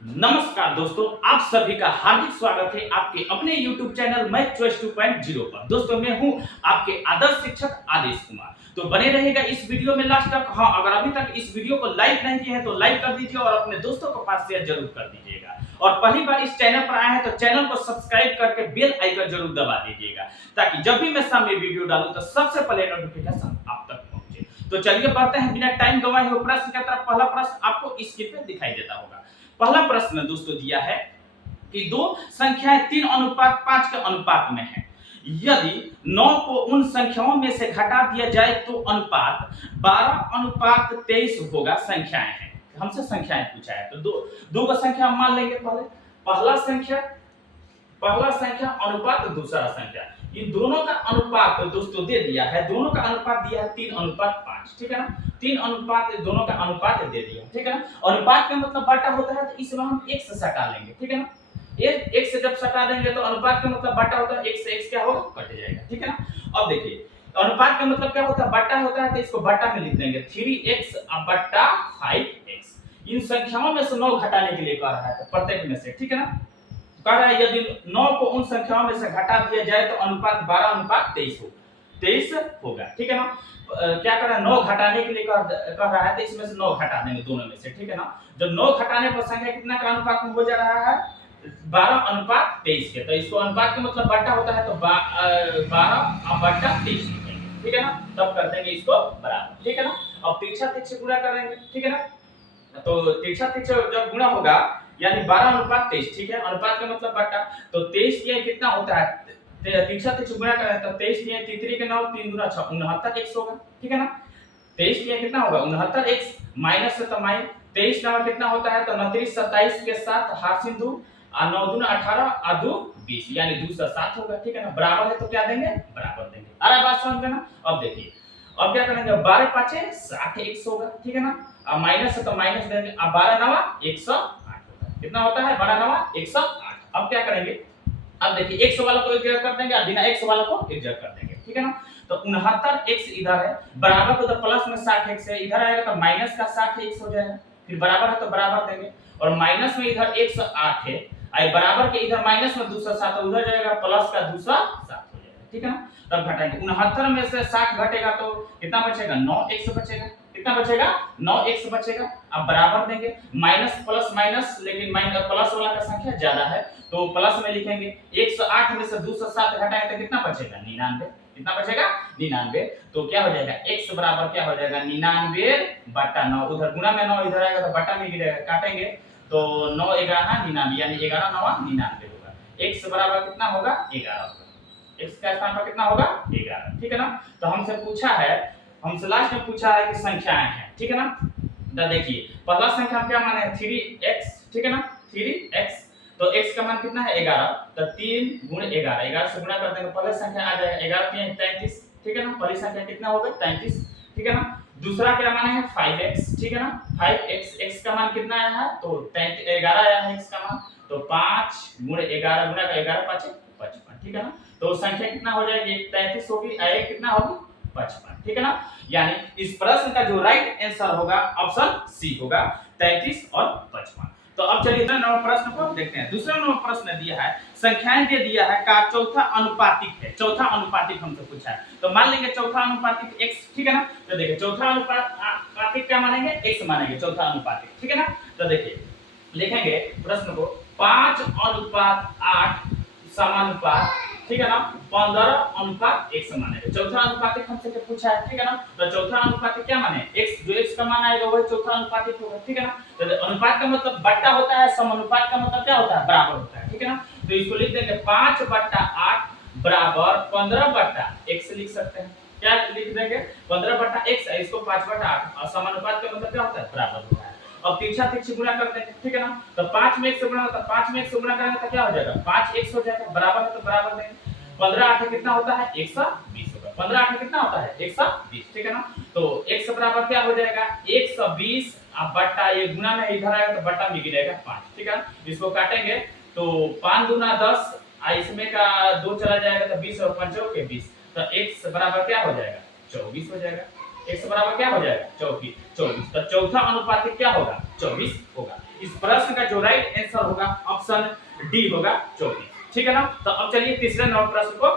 नमस्कार दोस्तों, आप सभी का हार्दिक स्वागत है आपके अपने YouTube चैनल मैथ चॉइस 2.0 पर। दोस्तों मैं हूं आपके आदर्श शिक्षक आदेश कुमार। तो बने रहेगा इस वीडियो में लास्ट तक। हाँ, अगर अभी तक इस वीडियो को लाइक नहीं किए हैं तो लाइक कर दीजिए और अपने दोस्तों के पास शेयर जरूर कर दीजिएगा। और पहली बार इस चैनल पर आए हैं तो चैनल को सब्सक्राइब करके बेल आइकन जरूर दबा दीजिएगा, ताकि जब भी मैं सामने वीडियो डालूं तो सबसे पहले नोटिफिकेशन आप तक पहुंचे। तो चलिए बढ़ते हैं बिना टाइम गवाए हुए प्रश्न की तरफ। पहला प्रश्न आपको स्क्रीन पे दिखाई देता होगा। पहला प्रश्न दोस्तों दिया है कि दो संख्याएं 3:5 के अनुपात में है। यदि 9 को उन संख्याओं में से घटा दिया जाए तो अनुपात 12:23 होगा। संख्याएं हैं, हमसे संख्याएं पूछा है तो दो को संख्या मान लेंगे। पहला संख्या अनुपात दूसरा संख्या, इन दोनों का अनुपात दोस्तों दे दिया है। दोनों का अनुपात दिया है 3:5, ठीक है ना। 3 अनुपात, दोनों का अनुपात दे दिया, ठीक है ना। अनुपात का मतलब बटा होता है, तो इसमें हम एक से सटा लेंगे, ठीक है ना। एक से जब सटा देंगे तो अनुपात का मतलब बटा होता है, एक से x क्या होगा, कट जाएगा, ठीक है ना। अब देखिए अनुपात का मतलब क्या होता है, बटा होता है, तो इसको बटा में लिख देंगे 3x बटा 5x। इन संख्याओं में से 9 घटाने के लिए कह रहा है, तो प्रत्येक में से, ठीक है ना। कह रहा है यदि 9 को उन संख्याओं में से घटा दिया जाए तो अनुपात 12:23 होगा, ठीक है ना। क्या कर रहा है, 9 घटाने के लिए कह रहा है, तो इसमें से 9 घटा देंगे दोनों में से, ठीक है ना। जब 9 घटाने पर संख्या कितना का अनुपात में हो जा रहा है, 12:23 के। तो इसको अनुपात का मतलब बटा होता है, तो 12/23, ठीक है ना। तब कर देंगे इसको बराबर, ठीक है ना। अब तिरछा तिरछे गुणा करेंगे, ठीक है ना। तो तिरछा तिरछा जब गुणा होगा यानी 12:23, ठीक है। अनुपात का मतलब बटा, तो 23 के कितना होता है, तिरछा तिरछा गुणा करें तो 23 के 3 के 9, 3 गुना 6, 69x होगा, ठीक है ना। 23 के कितना होगा 69x, माइनस से तो माइनस 23 ना कितना होता है, तो 29 27 के साथ हार सिंधु, 9 दूना 18 और 2 20, यानी 207 होगा, ठीक है ना। बराबर है तो क्या देंगे, बराबर देंगे। अरे बात समझ में ना। अब देखिए अब क्या करेंगे, 12 5 60x होगा, ठीक है ना। अब माइनस है तो माइनस देंगे, अब 12 9 108 होगा। कितना होता है, 12 9 108। अब क्या करेंगे, अब देखिए x वाला को एक जगह कर देंगे और बिना x वाला को एक जगह कर देंगे, ठीक है ना। तो 69x इधर है, बराबर को तो प्लस में 60x है, इधर आएगा तो माइनस का 60x हो जाएगा। फिर बराबर है तो बराबर देंगे, और माइनस में इधर 108 है, आई बराबर के इधर माइनस में 207, तो उधर जाएगा प्लस का 207 हो जाएगा, ठीक है ना। तब घटाएंगे 69 में से 60 घटेगा तो कितना बचेगा, 9x बचेगा। कितना बचेगा, 9x बचेगा। अब बराबर देंगे, माइनस प्लस माइनस, लेकिन माइनस प्लस वाला का संख्या ज्यादा है तो प्लस में लिखेंगे। 108 में से 207 घटाएं तो कितना बचेगा, 99। कितना बचेगा, 99। तो क्या हो जाएगा, x बराबर क्या हो जाएगा, 99/9। उधर गुणा में 9 इधर आएगा तो बटा में गिरेगा, काटेंगे तो 9 11 99, यानी 11 9 99 होगा। x बराबर कितना होगा, 11 होगा। x का स्थान पर कितना होगा, 11, ठीक है ना। तो हमसे पूछा है, हमसे लास्ट में पूछा है कि संख्याएं हैं, ठीक है ना। तो देखिए पहला संख्या हम क्या माने हैं, 3x, ठीक है ना, 3x। तो x का मान कितना है, 11। तो 3 गुण 11, 11 से गुणा कर देंगे, पहले संख्या आ जाएगा 11 3 33, ठीक है ना। पहली संख्या कितना होगा, 33, ठीक है ना। दूसरा क्या माने है, 5x, ठीक है ना। 5x, x का मान कितना आया है, तो 11 आया है x का मान। तो 5 गुण 11 गुणा का 11 5 55, ठीक है ना। तो संख्या कितना हो जाएगी, 33 होगी, एक कितना होगी, 55, ठीक है ना। यानी इस प्रश्न का जो राइट आंसर होगा ऑप्शन सी होगा, 33 और 55। तो अब चलिए नंबर प्रश्न को देखते हैं। दूसरा नंबर प्रश्न दिया है, संख्याएं दे दिया है का चौथा अनुपातिक है। चौथा अनुपातिक हमसे पूछा है, तो मान लेंगे चौथा अनुपातिक x, ठीक है ना। तो देखिए चौथा अनुपातिक क्या मानेंगे, x मानेंगे चौथा अनुपातिक, ठीक है ना। तो देखिए लिखेंगे प्रश्न को, 5:8 समानुपात, ठीक है ना, 15:1 मानेंगे। चौथा अनुपातिक हमसे क्या पूछा है, ठीक है ना। तो चौथा अनुपातिक क्या माने, x, जो x का मान आएगा वही चौथा अनुपातिक होगा, ठीक है ना। तो अनुपात का मतलब बट्टा होता है, समानुपात का मतलब क्या होता है, बराबर होता है, ठीक है ना। तो इसको लिख देंगे 5/8 बराबर 15/x लिख सकते हैं। क्या लिख देंगे, 15/x, इसको 5/8, और समानुपात का मतलब क्या होता है, बराबर होता है। अब तिरछा तिरछी गुणा कर देंगे, ठीक है ना। तो 5 में 1 से गुणा होता है, 5 में 1 से गुणा करेंगे तो क्या हो जाएगा, 5x हो जाएगा। बराबर है तो बराबर देंगे, 15 8 कितना होता है, 120 होगा। 15 8 कितना होता है, 120, ठीक है ना। तो x बराबर क्या हो जाएगा, 120, अब बट्टा ये गुणा में इधर आएगा तो बट्टा में गिरेगा 5, ठीक है। इसको काटेंगे तो 5 दूना 10, इसमें का 2 चला जाएगा तो 20 और 5 के 20। तो x बराबर क्या हो जाएगा, 24 हो जाएगा। x बराबर क्या हो जाएगा, 24। तो चौथा अनुपातिक क्या होगा, 24 होगा। इस प्रश्न का जो राइट आंसर होगा ऑप्शन डी होगा 24, ठीक है ना। तो अब चलिए तीसरे नंबर प्रश्न को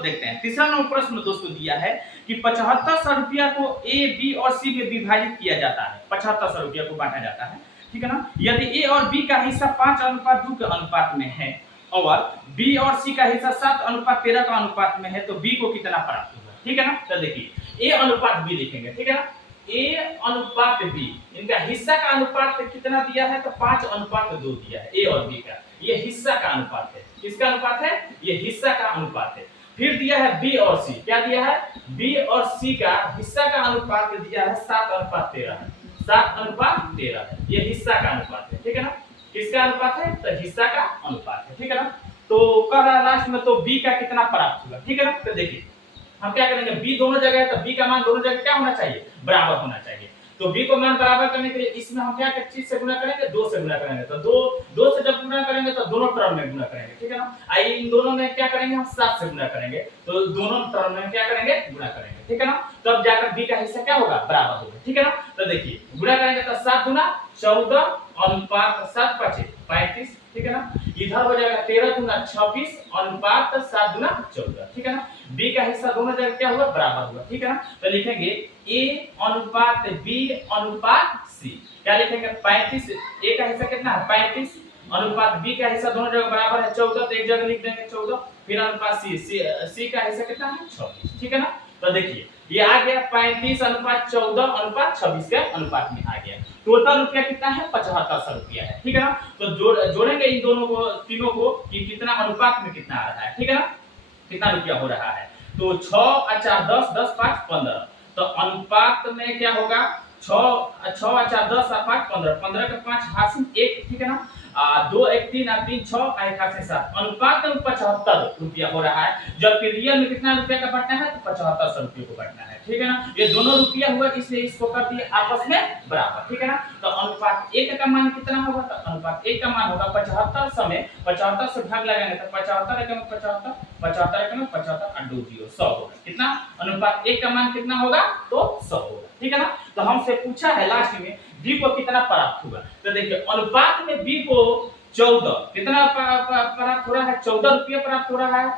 देखते हैं। तीसरा नंबर प्रश्न दोस्तों दिया है कि 7500 रुपया को ए, बी और सी में विभाजित किया जाता है, 7500 रुपया को बांटा जाता है, ठीक है ना। यदि ए और बी का हिस्सा 5:2 के अनुपात में है और बी और सी का हिस्सा 7:13 का अनुपात में है, तो बी को कितना प्राप्त होगा, ठीक है ना। तो देखिए ए अनुपात बी लिखेंगे, ठीक है ना। ए अनुपात बी, इनका हिस्सा का अनुपात कितना दिया है, तो 5:2 दिया है ए और बी का। ये हिस्सा का अनुपात है, किसका अनुपात है, ये हिस्सा का अनुपात है। फिर दिया है बी और सी, क्या दिया है, बी और सी का हिस्सा का अनुपात दिया है 7:13 है, 7:13 है, ये हिस्सा का अनुपात है, ठीक है ना। किसका अनुपात है, तो हिस्सा का अनुपात है, ठीक है ना। तो कह रहा है लास्ट में, तो बी का कितना प्राप्त होगा, ठीक है ना। तो देखिए हम क्या करेंगे, बी दोनों जगह है तो बी का मान दोनों जगह क्या होना चाहिए, बराबर होना चाहिए। तो बी को मान बराबर करने के लिए इसमें हम क्या चीज से गुणा करेंगे, 2 से गुणा करेंगे। तो 2 से जब गुणा करेंगे तो दोनों टर्म में गुणा करेंगे, ठीक है ना। आई इन दोनों में क्या करेंगे, हम 7 से गुणा करेंगे, तो दोनों टर्म में क्या करेंगे, गुणा करेंगे, ठीक है ना। तब जाकर बी का हिस्सा क्या होगा, बराबर होगा, ठीक है ना। तो देखिए गुणा करेंगे तो 7 गुना 14 अनुपात 7 5 35, ठीक है ना। इधर हो जाएगा 13 गुना 26 अनुपात 7 गुना 14, ठीक है ना। बी का हिस्सा दोनों जगह क्या हुआ, बराबर हुआ, ठीक है ना। तो लिखेंगे ए अनुपात बी अनुपात सी, क्या लिखेंगे 35, ए का हिस्सा कितना है 35 अनुपात बी का हिस्सा दोनों जगह बराबर है 14, तो एक जगह लिख देंगे 14, फिर अनुपात सी का हिस्सा कितना है 26, ठीक है ना। तो देखिए ये आ गया 35 अनुपात 14 अनुपात 26 के अनुपात में आ गया। टोटल रुपया कितना है, 7500 रुपया है, ठीक है ना। तो जोड़ेंगे इन दोनों को, तीनों को, कि कितना अनुपात में कितना आ रहा है, ठीक है ना, कितना रुपया हो रहा है। तो 6 और 4 10 10 5 15, तो अनुपात में क्या होगा, 6 और 4 10 और 5 15, 15 के 5 हासिल 1, ठीक है ना। 2 1 3 और 3 6 और 1 हासिल 7, अनुपात में 75 रुपया हो रहा है। जबकि रियल में कितना रुपया का बांटना है, तो 7500 रुपये को बांटना है, ठीक है ना। ये दोनों रुपया हुआ, इसलिए इसको कर दिए आपस में बराबर, ठीक है ना। तो अनुपात 1 का मान कितना होगा, तो अनुपात 1 का मान होगा 75 समय 75 से भाग लगाएंगे तो 75 एकम 75 75 एकम 75 और 2 0 100 होगा। कितना अनुपात 1 का मान कितना होगा, तो 100 होगा, ठीक है ना। तो हमसे पूछा है लास्ट में बी को कितना प्राप्त होगा। तो देखिए अनुपात में बी को 14 कितना प्राप्त हो रहा है, 14 रुपया प्राप्त हो रहा है,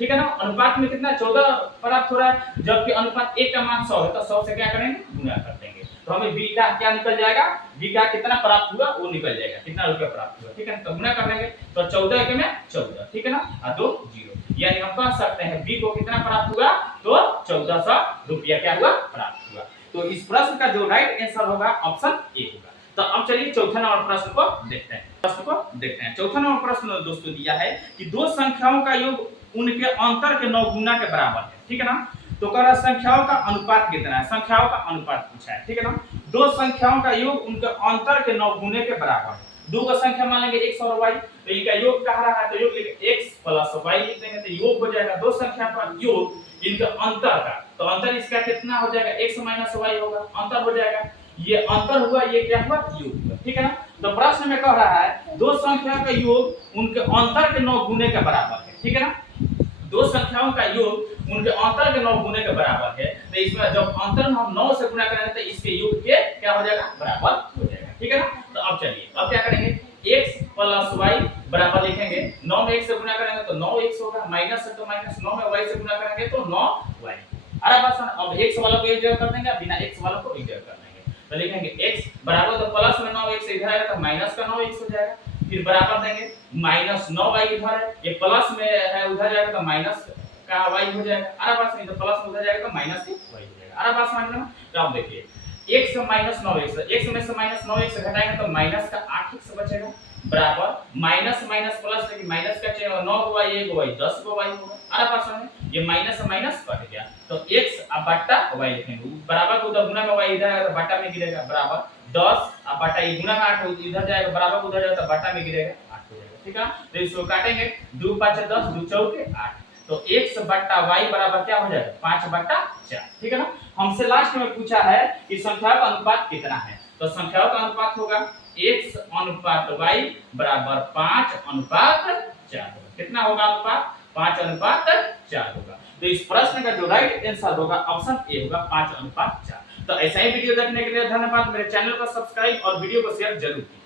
ठीक है ना। अनुपात में कितना 14 प्राप्त हो रहा है, जबकि अनुपात 1 का मान 100 है, तो 100 से क्या करेंगे, गुणा कर देंगे। तो हमें बी का क्या निकल जाएगा, बी का कितना प्राप्त हुआ वो निकल जाएगा, कितना रुपया प्राप्त हुआ, ठीक है ना। तो गुणा कर देंगे तो 14 के में 14, ठीक है ना, और 2 0, यानी हम कह सकते हैं बी को कितना प्राप्त हुआ, तो 1400 रुपया क्या हुआ, प्राप्त हुआ। तो इस प्रश्न का जो राइट आंसर होगा ऑप्शन ए होगा। तो अब चलिए चौथा नंबर प्रश्न को देखते हैं। चौथा नंबर प्रश्न दोस्तों दिया है कि दो संख्याओं का योग उनके अंतर के 9 गुना के बराबर है, ठीक है ना। तो कह रहा संख्याओं का अनुपात कितना है, संख्याओं का अनुपात पूछा है, ठीक है ना। दो संख्याओं का योग उनके अंतर के 9 गुने के बराबर है। दो का संख्या मान लेंगे x और y, तो इनका योग कह रहा है, तो योग लिखेंगे x प्लस y लिख देंगे, तो योग हो जाएगा दो संख्या का योग इनके अंतर का। तो अंतर इसका कितना हो जाएगा, x माइनस y होगा, अंतर हो जाएगा। ये अंतर हुआ, ये क्या हुआ, योग हुआ, ठीक है ना। तो प्रश्न में कह रहा है दो संख्या का योग उनके अंतर के 9 गुने के बराबर है, ठीक है ना। दो संख्याओं का योग उनके अंतर के 9 गुने के बराबर है। तो इसमें जब अंतर हम 9 से गुणा करेंगे तो इसके योग के क्या हो जाएगा, बराबर हो जाएगा, ठीक है ना। तो अब चलिए अब क्या करेंगे, x प्लस y बराबर लिखेंगे, 9 में x से गुणा करेंगे तो 9x होगा, माइनस है तो माइनस, 9 में y से गुणा करेंगे तो 9y। अरे बस अब x वाला को एक जगह कर देंगे, बिना x वाला को एक जगह कर देंगे। तो लिखेंगे x बराबर, तो प्लस में 9x इधर आएगा तो माइनस का 9x हो जाएगा, फिर बराबर देंगे माइनस 9y इधर है, ये प्लस में है उधर जाएगा तो माइनस का y हो जाएगा। अरे बस नहीं तो प्लस में उधर जाएगा तो माइनस की y हो जाएगा। अरे बस मान लो। तो अब देखिए x माइनस 9x, x में से माइनस 9x घटाएंगे तो माइनस का 8x बचेगा, बराबर माइनस माइनस प्लस, देखिए माइनस का 9 को y 1 को y 10 को y होगा। अरे पास में ये माइनस से माइनस कट गया, तो x बटा y लिखेंगे, बराबर उधर गुना में y इधर आएगा तो बटा में गिरेगा, बराबर 10 बटा ये गुना में 8 इधर जाएगा, बराबर उधर जाएगा तो बटा में गिरेगा 8 हो जाएगा, ठीक है। तो इसको काटेंगे, 2 5 10 2 4 8, तो x बटा y बराबर क्या हो जाएगा, 5 बटा 4, ठीक है ना। हमसे लास्ट में पूछा है कि संख्याओं का अनुपात कितना है, तो संख्याओं का अनुपात होगा x अनुपात y बराबर 5 अनुपात 4 होगा। कितना होगा अनुपात, 5 अनुपात 4 होगा। तो इस प्रश्न का जो राइट आंसर होगा ऑप्शन ए होगा 5 अनुपात 4। तो ऐसा ही वीडियो देखने के लिए धन्यवाद। मेरे चैनल को सब्सक्राइब और वीडियो को शेयर जरूर कीजिए।